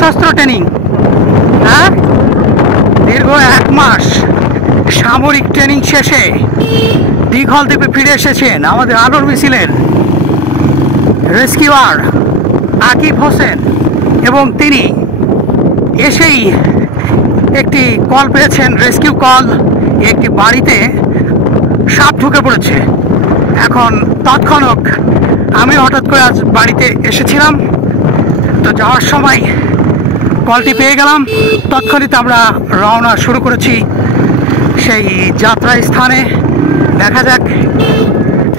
সশস্ত্র ট্রেনিং, হ্যাঁ, দীর্ঘ 1 মাস সামরিক ট্রেনিং শেষে দীঘল দ্বীপে ফিরে এসেছেন আমাদের আলোর মিছিলের রেস্কিউয়ার আকিব হোসেন, এবং তিনি এসেই একটি কল পেয়েছেন, রেস্কিউ কল। একটি বাড়িতে সাপ ঢুকে পড়েছে। এখন তৎক্ষণাৎ আমি হঠাৎ করে আজ বাড়িতে এসেছিলাম, তো যাওয়ার সময় কলটি পেয়ে গেলাম। তৎক্ষণাৎ আমরা রওনা শুরু করেছি সেই যাত্রা স্থানে। দেখা যাক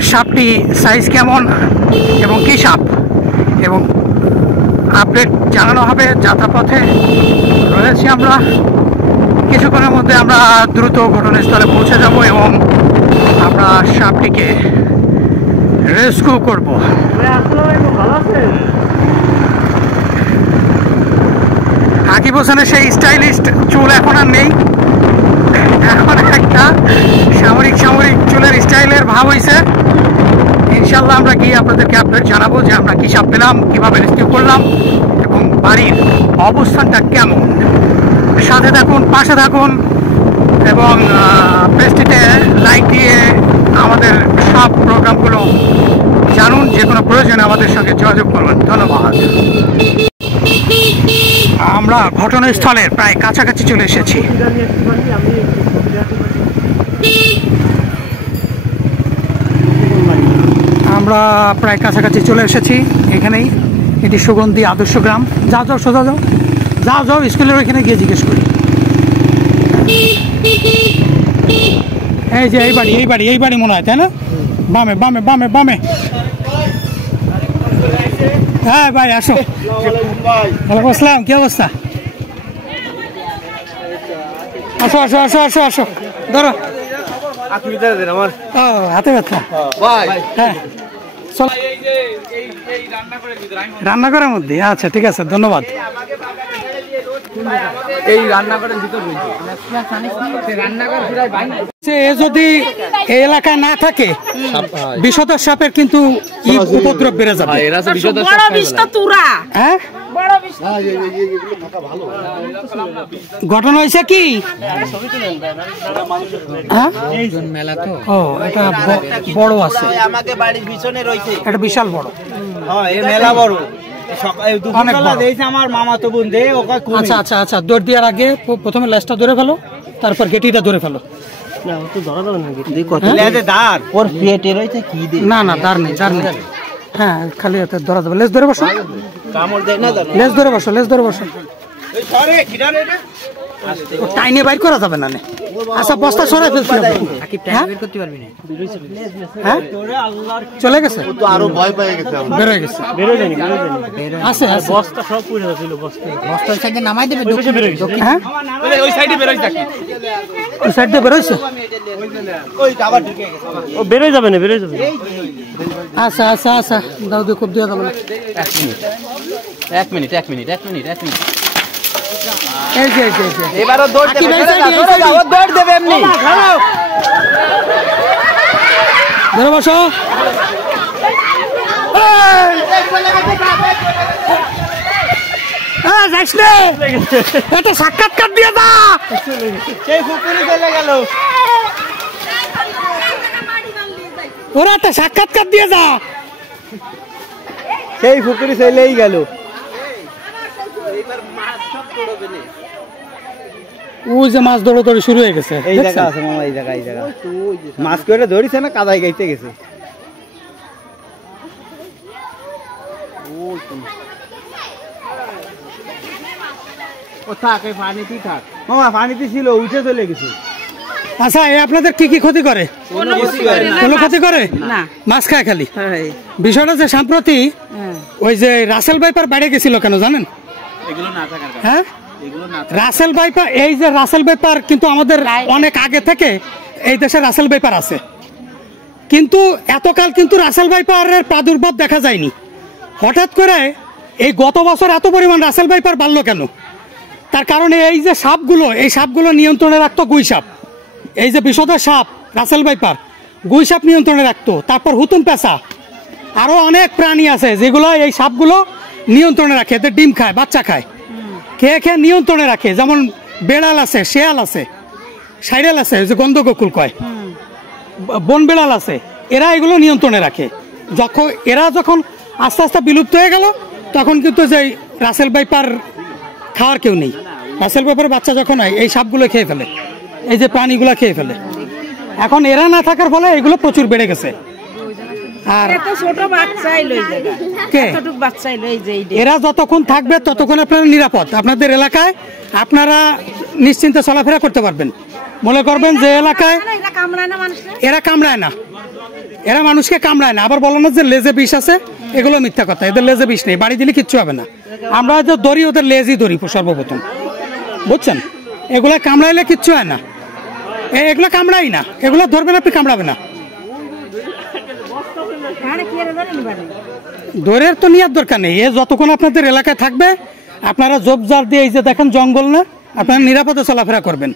সাপটি সাইজ কেমন এবং কী সাপ, এবং আপডেট জানানো হবে। যাত্রাপথে রয়েছি আমরা, কিছুক্ষণের মধ্যে আমরা দ্রুত ঘটনাস্থলে পৌঁছে যাব এবং আমরা সাপটিকে রেস্কিউ করব। আকিব হোসেনের সেই স্টাইলিস্ট চুল এখন আর নেই, এখন একটা সামরিক চুলের স্টাইলের ভাব হয়েছে। ইনশাল্লাহ আমরা গিয়ে আপনাদেরকে আপডেট জানাবো যে আমরা কী সাপ পেলাম, কীভাবে রেস্কিউ করলাম এবং বাড়ির অবস্থানটা কেমন। সাথে থাকুন, পাশে থাকুন এবং পেজটিতে লাইক দিয়ে আমাদের সব প্রোগ্রামগুলো জানুন। যে কোনো প্রয়োজনে আমাদের সঙ্গে যোগাযোগ করবেন। ধন্যবাদ। আমরা ঘটনাস্থলের প্রায় কাছাকাছি চলে এসেছি। আমরা প্রায় কাছাকাছি চলে এসেছি। এখানেই এটি সুগন্ধি আদর্শ গ্রাম। যাও যাও, সোজা যাও, যাও যাও, স্কুলের ওইখানে গিয়ে জিজ্ঞেস করি। এই যে এই বাড়ি মনে হয়, তাই না? বামে বামে বামে বামে। হ্যাঁ ভাই, আসো। ওয়ালাইকুম আসসালাম, কি অবস্থা? আসো আসো আসো আসো আসো, ধরো। ও, হাতে ব্যথা? হ্যাঁ, রান্নাঘরের মধ্যে? আচ্ছা, ঠিক আছে, ধন্যবাদ। এই রান্নাঘরের ভিতর যদি এই এলাকায় না থাকে, বিষধর সাপের কিন্তু উপদ্রব বেড়ে যাবে। হ্যাঁ, ঘটনা হয়েছে কি? ও, এটা বড় আছে, আমাকে বাড়ির পিছনে রয়েছে, এটা বিশাল বড়। মেলা বড়, আমার মামা তো বোন দে। আচ্ছা আচ্ছা আচ্ছা, দৌড় দেওয়ার আগে প্রথমে লেজটা ধরে ফেলো, তারপর গেটিটা ধরে ফেলো। না না, দাঁড় নেই, দাঁড় নেই। হ্যাঁ, খালি হাতে ধরা যাবে। লেজ ধরে বসো, লেজ ধরে বসো, লেজ ধরে বসো। টাইনে বাইর করা যাবে না। আচ্ছা, বস্তা সরাই ফেলছি। হ্যাঁ, চলে গেছে, আরো ভয় পেয়ে গেছে, বেরোয় গেছে। আছে বস্তা সব পুরো ছিল, বস্তা সাইডে নামাই দেবে। হ্যাঁ, ওই সাইডে বেরোইছে, ওই সাইড দিয়ে বেরোইছে, ও বেরোয় যাবে না, বেরোয় যাবে। আচ্ছা আচ্ছা আচ্ছা, দাও দিয়ে খুব দেওয়া যাবে না। 1 মিনিট। এই যে এবারও দৌড় দেবে, দৌড় দেবে এমনি। ধরে বসো। যাইস না, একটা সাক্ষাৎকার দিয়ে দা। সেই পুকুরে চলে গেল, ওরা একটা সাক্ষাৎকার দিয়ে যা। সেই পুকুরে চলেই গেল। ওই যে মাছ দৌড়াদৌড়ি শুরু হয়ে গেছে। এই জায়গা আছে মামা, এই জায়গা মাছ করে ধরিছে না, কাদায় গাইতে গেছে। ও থাক, এই পানিতেই থাক মামা, পানিতে ছিল, উঠে চলে গেছে। আচ্ছা, আপনাদের কি কি ক্ষতি করে? কোনো ক্ষতি করে না, মাছ খায় খালি। বিষয়টা যে সম্প্রতি ওই যে রাসেল ভাইপার বাইরে গেছিল, কেন জানেন? হ্যাঁ, রাসেল ভাইপার, এই যে রাসেল ভাইপার কিন্তু আমাদের অনেক আগে থেকে এই দেশে রাসেল ভাইপার আছে, কিন্তু এতকাল কিন্তু রাসেল ভাইপারের প্রাদুর্ভাব দেখা যায়নি। হঠাৎ করে এই গত বছর এত পরিমাণ রাসেল ভাইপার বাড়লো কেন? তার কারণে এই যে সাপগুলো, এই সাপগুলো নিয়ন্ত্রণে রাখতো গুই সাপ। এই যে বিষধর সাপ রাসেল ভাইপার, গুই সাপ নিয়ন্ত্রণে রাখতো। তারপর হুতুম পেঁচা, আরো অনেক প্রাণী আছে যেগুলো এই সাপগুলো নিয়ন্ত্রণে রাখে, এদের ডিম খায়, বাচ্চা খায়। খেয়ে খেয়ে নিয়ন্ত্রণে রাখে। যেমন বেড়াল আছে, শেয়াল আছে, সাইডাল আছে, যে গন্ধগোকুল কয়, বন বেড়াল আছে, এরা এগুলো নিয়ন্ত্রণে রাখে। এরা যখন আস্তে আস্তে বিলুপ্ত হয়ে গেল তখন কিন্তু যে রাসেল ভাইপার খাওয়ার কেউ নেই। রাসেল ভাইপারের বাচ্চা যখন হয় এই সাপগুলো খেয়ে ফেলে, এই যে প্রাণীগুলো খেয়ে ফেলে। এখন এরা না থাকার ফলে এগুলো প্রচুর বেড়ে গেছে। আর এরা যতক্ষণ থাকবে ততক্ষণ আপনারা নিরাপদ। আপনাদের এলাকায় আপনারা নিশ্চিন্তে চলাফেরা করতে পারবেন। মনে করবেন যে এলাকায় এরা কামড়ায় না, এরা মানুষকে কামড়ায় না। আবার বলো না যে লেজে বিষ আছে, এগুলো মিথ্যা কথা। এদের লেজে বিষ নেই, বাড়ি দিলে কিচ্ছু হবে না। আমরা যে ধরি ওদের লেজই ধরি সর্বপ্রথম, বুঝছেন? এগুলো কামড়াইলে কিচ্ছু হয় না, এগুলো কামড়াই না। এগুলো ধরবেন আপনি, কামড়াবে না। দৌড়ের তো নেওয়ার দরকার নেই। এ যতক্ষণ আপনাদের এলাকায় থাকবে আপনারা জোপজার দিয়ে, এই যে দেখেন জঙ্গল না, আপনারা নিরাপদে চলাফেরা করবেন।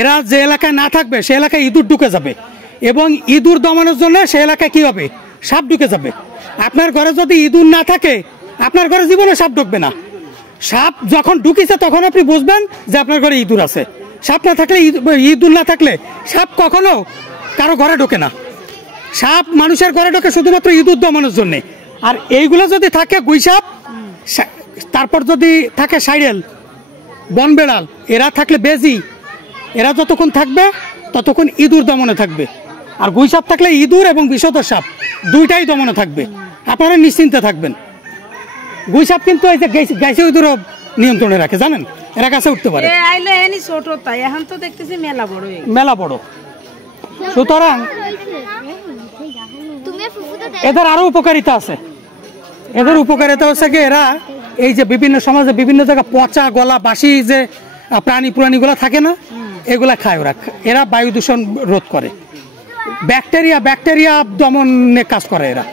এরা যে এলাকায় না থাকবে সে এলাকায় ইঁদুর ঢুকে যাবে, এবং ইঁদুর দমানোর জন্য সে এলাকায় কি হবে, সাপ ঢুকে যাবে। আপনার ঘরে যদি ইঁদুর না থাকে আপনার ঘরে জীবনে সাপ ঢুকবে না। সাপ যখন ঢুকিছে তখন আপনি বুঝবেন যে আপনার ঘরে ইঁদুর আছে। সাপ না থাকলে, ইঁদুর না থাকলে সাপ কখনো কারো ঘরে ঢোকে না। সাপ মানুষের ঘরে ঢোকে শুধুমাত্র ইঁদুর দমানোর জন্য। আর এইগুলো যদি থাকে গুই সাপ, তারপর যদি থাকে সাইডেল, বন বেড়াল, এরা থাকলে বেজি, এরা যতক্ষণ থাকবে ততক্ষণ ইঁদুর দমনে থাকবে। আর গুই সাপ থাকলে ইঁদুর এবং বিষধর সাপ দুইটাই দমনে থাকবে। আপনারা নিশ্চিন্তে থাকবেন। গুই সাপ কিন্তু এই যে গাছে ইঁদুরও নিয়ন্ত্রণে রাখে, জানেন? এরা কাছে উঠতে পারে। মেলা বড়, সুতরাং এদের আরো উপকারিতা আছে। এদের উপকারিতা হচ্ছে কি, এরা এই যে বিভিন্ন সমাজে বিভিন্ন জায়গায় পচা গলা বাসি যে প্রাণীগুলা থাকে না, এগুলা খায় ওরা। এরা বায়ু দূষণ রোধ করে, ব্যাকটেরিয়া দমনে কাজ করে এরা।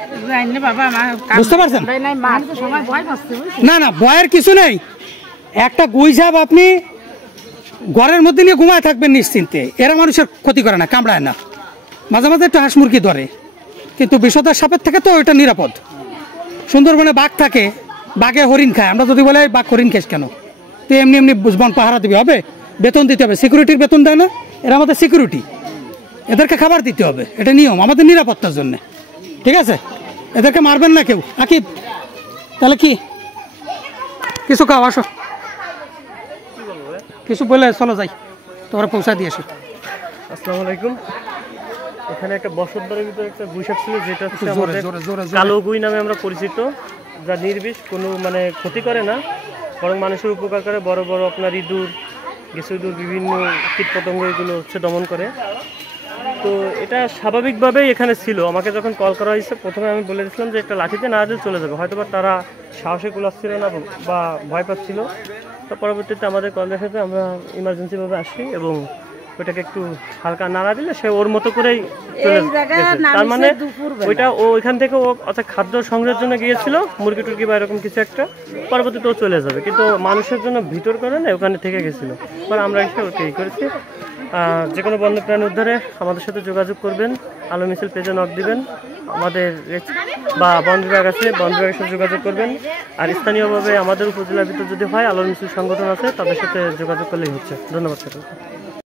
বুঝতে পারছেন? না না, ভয়ের কিছু নেই। একটা গুই সাপ আপনি ঘরের মধ্যে নিয়ে ঘুমায় থাকবেন নিশ্চিন্তে। এরা মানুষের ক্ষতি করে না, কামড়ায় না। মাঝে মাঝে একটু হাঁস মুরগি ধরে, কিন্তু বিষধর সাপের থেকে তো এটা নিরাপদ। সুন্দরবনে বাঘ থাকে, বাঘে হরিণ খায়। আমরা যদি বলে বাঘ হরিণ খাস কেন, তো এমনি এমনি বন পাহারা দিবে, হবে? বেতন দিতে হবে, সিকিউরিটির বেতন দেয় না? এরা আমাদের সিকিউরিটি, এদেরকে খাবার দিতে হবে, এটা নিয়ম আমাদের নিরাপত্তার জন্য। ঠিক আছে? এদেরকে মারবেন না কেউ। আকিব, তাহলে কি কিছু খাও, আসো, কিছু বলে চলো যাই, তোমরা পৌঁছা দিয়ে আসো। আসসালামু আলাইকুম। এখানে একটা বসতবাড়ির ভিতরে একটা গুই সাপ ছিল, যেটা হচ্ছে আমাদের কালো গুই নামে আমরা পরিচিত, যা নির্বিষ, কোনো মানে ক্ষতি করে না, বরং মানুষের উপকার করে। বড় বড় আপনার ইঁদুর, গেছে ইঁদুর, বিভিন্ন কীটপতঙ্গ এগুলো হচ্ছে দমন করে। তো এটা স্বাভাবিকভাবেই এখানে ছিল। আমাকে যখন কল করা হয়েছে প্রথমে আমি বলে দিয়েছিলাম যে একটা লাঠিতে না দিলে চলে যাবে, হয়তো বা তারা সাহসে কুলাচ্ছিল না বা ভয় পাচ্ছিল। তো পরবর্তীতে আমাদের কল দেখাতে আমরা ইমার্জেন্সিভাবে আসি এবং ওইটাকে একটু হালকা নাড়া দিলে সে ওর মতো করেই চলে গেছে। তার মানে ওইটা ও ওইখান থেকে ও অর্থাৎ খাদ্য সংগ্রহের জন্য গিয়েছিল, মুরগি টুরগি বা এরকম কিছু একটা, পরবর্তীতে ও চলে যাবে, কিন্তু মানুষের জন্য ভিতর করে না ওখানে থেকে গেছিলো। পরে আমরা এসে ওকে এই করেছি। যে কোনো বন্য প্রাণী উদ্ধারে আমাদের সাথে যোগাযোগ করবেন, আলো মিছিল পেজে নক দিবেন, আমাদের বা বন বিভাগ আছে, বন বিভাগের সাথে যোগাযোগ করবেন। আর স্থানীয়ভাবে আমাদের উপজেলার ভিতর যদি হয় আলো মিছিল সংগঠন আছে, তাদের সাথে যোগাযোগ করলেই হচ্ছে। ধন্যবাদ সকলকে।